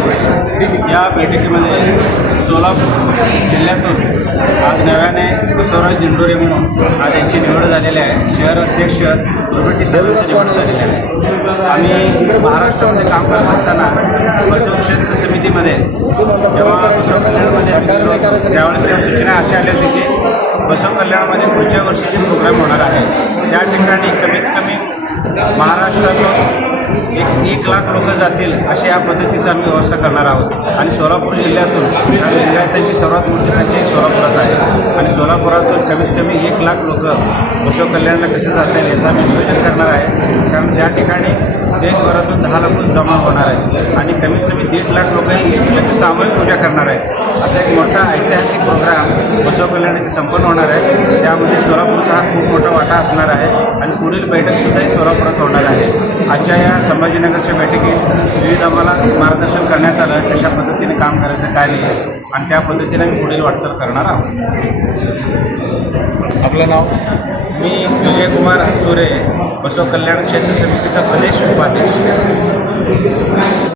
या बैठकीमध्ये सोलापूर जिल्ह्यातून आज नव्याने बसवराज दिंडोरे म्हणून आज यांची निवड झालेली आहे. शहर अध्यक्ष दुर्गटी साहेबांची निवड झालेली आहे. आम्ही महाराष्ट्रामध्ये काम करत असताना बसव क्षेत्र समितीमध्ये जेव्हा बसव कल्याणमध्ये त्यावेळेस त्या सूचना अशा आल्या होती की बसव कल्याणामध्ये पुढच्या वर्षीचे प्रोग्राम होणार आहे. त्या ठिकाणी कमीत कमी महाराष्ट्रातून एक लाख लोक जातील अशा या पद्धतीचं आम्ही व्यवस्था करणार आहोत. आणि सोलापूर जिल्ह्यातून लिंगायतांची सर्वात मोठी संख्या सोलापुरात आहे आणि सोलापुरातून कमीत कमी 1 लाख लोक बसव कल्याणला कसं जाता येईल याचं आम्ही नियोजन करणार आहे. कारण त्या ठिकाणी देशभरातून 10 लाख जमा होणार आहे आणि कमीत कमी 1.5 लाख लोक इष्टलिंग सामूहिक पूजा करणार आहेत. असा एक मोठा ऐतिहासिक प्रोग्राम बसव कल्याण इथे संपन्न होणार आहे. त्यामध्ये सोलापूरचा हा खूप मोठा वाटा असणार आहे आणि पुढील बैठकसुद्धाही सोलापुरात होणार आहे. आजच्या या संभाजीनगरच्या बैठकीत विविध आम्हाला मार्गदर्शन करण्यात आलं कशा पद्धतीने काम करायचं काय नाही आणि त्या पद्धतीने आम्ही पुढील वाटचाल करणार आहोत. आपलं नाव? मी विजयकुमार हत्तुरे, बसव कल्याण क्षेत्र समितीचा प्रदेश उपाध्यक्ष.